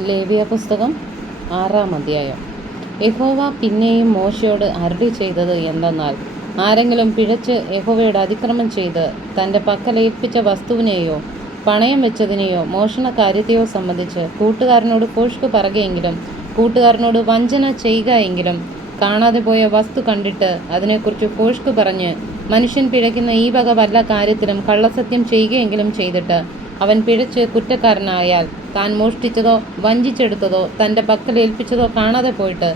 ലേവ്യ പുസ്തകം 6-ാം അധ്യായം. യഹോവ പിന്നെയും മോശയോട് അരുളി ചെയ്തത് എന്തെന്നാൽ, ആരെങ്കിലും പിഴച്ച് യഹോവയോട് അതിക്രമം ചെയ്ത് തൻ്റെ പക്കലേൽപ്പിച്ച വസ്തുവിനെയോ പണയം വെച്ചതിനെയോ മോഷണകാര്യത്തെയോ സംബന്ധിച്ച് കൂട്ടുകാരനോട് ഭോഷ്ക് പറയുകയെങ്കിലും കൂട്ടുകാരനോട് വഞ്ചന ചെയ്യുക എങ്കിലും കാണാതെ പോയ വസ്തു കണ്ടിട്ട് അതിനെക്കുറിച്ച് ഭോഷ്ക് പറഞ്ഞ് മനുഷ്യൻ പിഴയ്ക്കുന്ന ഈ വക വല്ല കാര്യത്തിലും കള്ളസത്യം ചെയ്യുകയെങ്കിലും ചെയ്തിട്ട് അവൻ പിഴച്ച് കുറ്റക്കാരനായാൽ താൻ മോഷ്ടിച്ചതോ വഞ്ചിച്ചെടുത്തതോ തൻ്റെ പക്കലേൽപ്പിച്ചതോ കാണാതെ പോയിട്ട്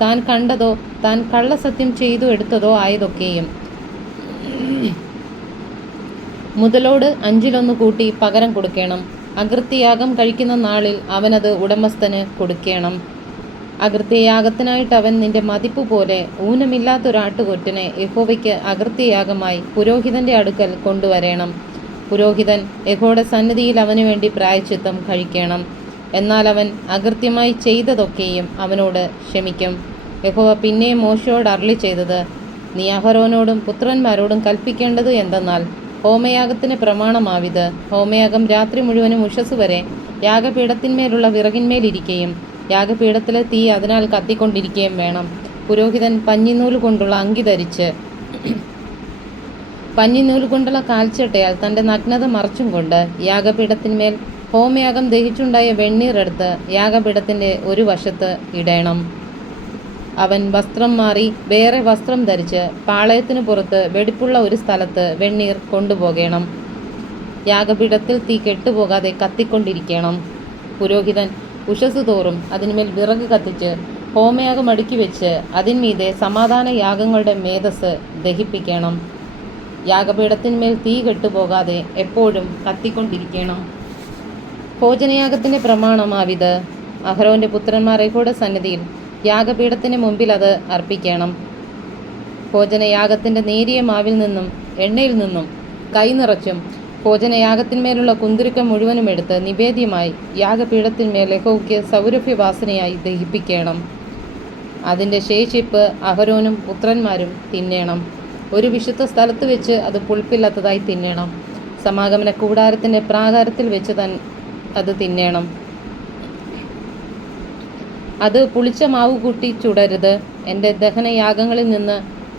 താൻ കണ്ടതോ താൻ കള്ളസത്യം ചെയ്തു എടുത്തതോ ആയതൊക്കെയും മുതലോട് 1/5 കൂട്ടി പകരം കൊടുക്കണം. അകൃത്യയാഗം കഴിക്കുന്ന നാളിൽ അവനത് ഉടമസ്ഥന് കൊടുക്കണം. അകൃത്യയാഗത്തിനായിട്ട് അവൻ നിന്റെ മതിപ്പ് പോലെ ഊനമില്ലാത്തൊരാട്ടുകൊറ്റനെ യഹോവയ്ക്ക് അകൃത്യയാഗമായി പുരോഹിതൻ്റെ അടുക്കൽ കൊണ്ടുവരേണം. പുരോഹിതൻ യഹോവയുടെ സന്നിധിയിൽ അവനു വേണ്ടി പ്രായശ്ചിത്തം കഴിക്കണം. എന്നാൽ അവൻ അകൃത്യമായി ചെയ്തതൊക്കെയും അവനോട് ക്ഷമിക്കും. യഹോവ പിന്നെയും മോശയോട് അരുളി ചെയ്തത്, നീ അഹരോനോടും പുത്രന്മാരോടും കൽപ്പിക്കേണ്ടത് എന്തെന്നാൽ, ഹോമയാഗത്തിന് പ്രമാണമാവിത്. ഹോമയാഗം രാത്രി മുഴുവനും ഉഷസ് വരെ യാഗപീഠത്തിന്മേലുള്ള വിറകിന്മേലിരിക്കുകയും യാഗപീഠത്തിലെ തീ അതിനാൽ കത്തിക്കൊണ്ടിരിക്കുകയും വേണം. പുരോഹിതൻ പഞ്ഞിനൂല് കൊണ്ടുള്ള അങ്കി ധരിച്ച് പഞ്ഞിനൂല് കൊണ്ടുള്ള കാൽച്ചട്ടയാൽ തൻ്റെ നഗ്നത മറച്ചും കൊണ്ട് യാഗപീഠത്തിന്മേൽ ഹോമയാഗം ദഹിച്ചുണ്ടായ വെണ്ണീർ എടുത്ത് യാഗപീഠത്തിൻ്റെ ഒരു വശത്ത് ഇടണം. അവൻ വസ്ത്രം മാറി വേറെ വസ്ത്രം ധരിച്ച് പാളയത്തിനു പുറത്ത് വെടിപ്പുള്ള ഒരു സ്ഥലത്ത് വെണ്ണീർ കൊണ്ടുപോകണം. യാഗപീഠത്തിൽ തീ കെട്ടുപോകാതെ കത്തിക്കൊണ്ടിരിക്കണം. പുരോഹിതൻ ഉഷസ് തോറും അതിന്മേൽ വിറക് കത്തിച്ച് ഹോമയാഗം അടുക്കി വെച്ച് അതിന്മീതെ സമാധാന യാഗങ്ങളുടെ മേധസ് ദഹിപ്പിക്കണം. യാഗപീഠത്തിന്മേൽ തീ കെട്ടുപോകാതെ എപ്പോഴും കത്തിക്കൊണ്ടിരിക്കണം. ഭോജനയാഗത്തിൻ്റെ പ്രമാണമാവിത്. അഹരോൻ്റെ പുത്രന്മാർ യഹോവയുടെ സന്നിധിയിൽ യാഗപീഠത്തിന് മുമ്പിൽ അത് അർപ്പിക്കണം. ഭോജനയാഗത്തിൻ്റെ നേരിയ മാവിൽ നിന്നും എണ്ണയിൽ നിന്നും കൈ നിറച്ചും ഭോജനയാഗത്തിന്മേലുള്ള കുന്തുരുക്കം മുഴുവനും എടുത്ത് നിവേദ്യമായി യാഗപീഠത്തിന്മേൽ യഹോവയ്ക്ക് സൗരഭ്യവാസനയായി ദഹിപ്പിക്കണം. അതിൻ്റെ ശേഷിപ്പ് അഹരോനും പുത്രന്മാരും തിന്നേണം. ഒരു വിശുദ്ധ സ്ഥലത്ത് വെച്ച് അത് പുളിപ്പില്ലാത്തതായി തിന്നേണം. സമാഗമന കൂടാരത്തിൻ്റെ പ്രാകാരത്തിൽ വെച്ച് അത് തിന്നേണം. അത് പുളിച്ച മാവ് കൂട്ടി ചുടരുത്. എൻ്റെ ദഹനയാഗങ്ങളിൽ നിന്ന്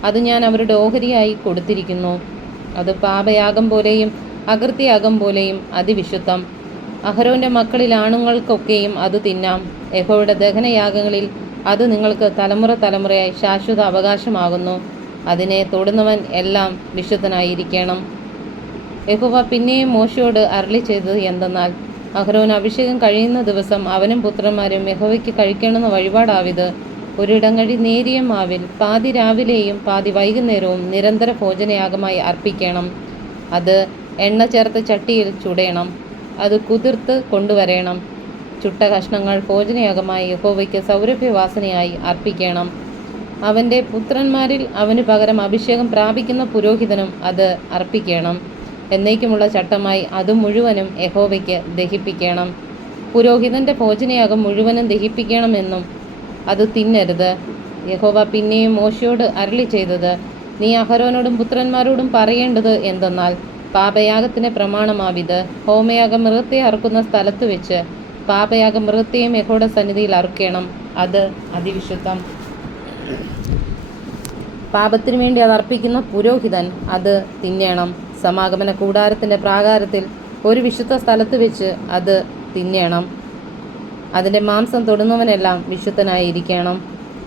അത് ഞാൻ അവരുടെ ഓഹരിയായി കൊടുത്തിരിക്കുന്നു. അത് പാപയാഗം പോലെയും അകൃത്യയാഗം പോലെയും അതിവിശുദ്ധം. അഹരോൻ്റെ മക്കളിൽ ആണുങ്ങൾക്കൊക്കെയും അത് തിന്നാം. യഹോവയുടെ ദഹനയാഗങ്ങളിൽ അത് നിങ്ങൾക്ക് തലമുറ തലമുറയായി ശാശ്വത അവകാശമാകുന്നു. അതിനെ തൊടുന്നവൻ എല്ലാം വിശുദ്ധനായിരിക്കണം. യഹോവ പിന്നെയും മോശയോട് അരുളി ചെയ്തത് എന്തെന്നാൽ, അഹരോൻ അഭിഷേകം കഴിയുന്ന ദിവസം അവനും പുത്രന്മാരും യഹോവയ്ക്ക് കഴിക്കണമെന്ന വഴിപാടാവിത്. ഒരിടങ്ങഴി നേരിയ മാവിൽ പാതി രാവിലെയും പാതി വൈകുന്നേരവും നിരന്തര ഭോജനയാഗമായി അർപ്പിക്കണം. അത് എണ്ണ ചേർത്ത ചട്ടിയിൽ ചുടേണം. അത് കുതിർത്ത് കൊണ്ടുവരേണം. ചുട്ട കഷ്ണങ്ങൾ ഭോജനയാഗമായി യഹോവയ്ക്ക് സൗരഭ്യവാസനയായി അർപ്പിക്കണം. അവൻ്റെ പുത്രന്മാരിൽ അവന് പകരം അഭിഷേകം പ്രാപിക്കുന്ന പുരോഹിതനും അത് അർപ്പിക്കണം. എന്നേക്കുമുള്ള ചട്ടമായി അത് മുഴുവനും യഹോവയ്ക്ക് ദഹിപ്പിക്കണം. പുരോഹിതൻ്റെ ഭോജനയാഗം മുഴുവനും ദഹിപ്പിക്കണമെന്നും അത് തിന്നരുത്. യഹോവ പിന്നെയും മോശയോട് അരുളി ചെയ്തത്, നീ അഹരോനോടും പുത്രന്മാരോടും പറയേണ്ടത് എന്തെന്നാൽ, പാപയാഗത്തിൻ്റെ പ്രമാണമാവിത്. ഹോമയാഗം മൃഗത്തെ അറുക്കുന്ന സ്ഥലത്ത് വെച്ച് പാപയാഗം മൃഗത്തെയും യഹോവയുടെ സന്നിധിയിൽ അറുക്കണം. അത് അതിവിശുദ്ധം. പാപത്തിനു വേണ്ടി അത് അർപ്പിക്കുന്ന പുരോഹിതൻ അത് തിന്നേണം. സമാഗമന കൂടാരത്തിൻ്റെ പ്രാകാരത്തിൽ ഒരു വിശുദ്ധ സ്ഥലത്ത് വെച്ച് അത് തിന്നേണം. അതിൻ്റെ മാംസം തൊടുന്നവനെല്ലാം വിശുദ്ധനായിരിക്കണം.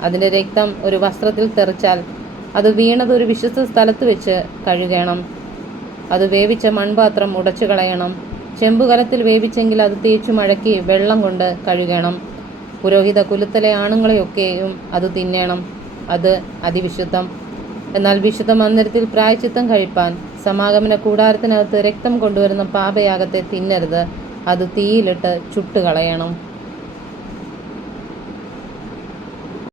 അതിൻ്റെ രക്തം ഒരു വസ്ത്രത്തിൽ തെറിച്ചാൽ അത് വീണത് ഒരു വിശുദ്ധ സ്ഥലത്ത് വെച്ച് കഴുകണം. അത് വേവിച്ച മൺപാത്രം ഉടച്ചു കളയണം. ചെമ്പുകലത്തിൽ വേവിച്ചെങ്കിൽ അത് തേച്ചു മഴക്കി വെള്ളം കൊണ്ട് കഴുകണം. പുരോഹിത കുലത്തിലെ ആണുങ്ങളെയൊക്കെയും അത് തിന്നേണം. അത് അതിവിശുദ്ധം. എന്നാൽ വിശുദ്ധ മന്ദിരത്തിൽ പ്രായശ്ചിത്തം കഴിപ്പാൻ സമാഗമന കൂടാരത്തിനകത്ത് രക്തം കൊണ്ടുവരുന്ന പാപയാഗത്തെ തിന്നരുത്. അത് തീയിലിട്ട് ചുട്ടുകളയണം.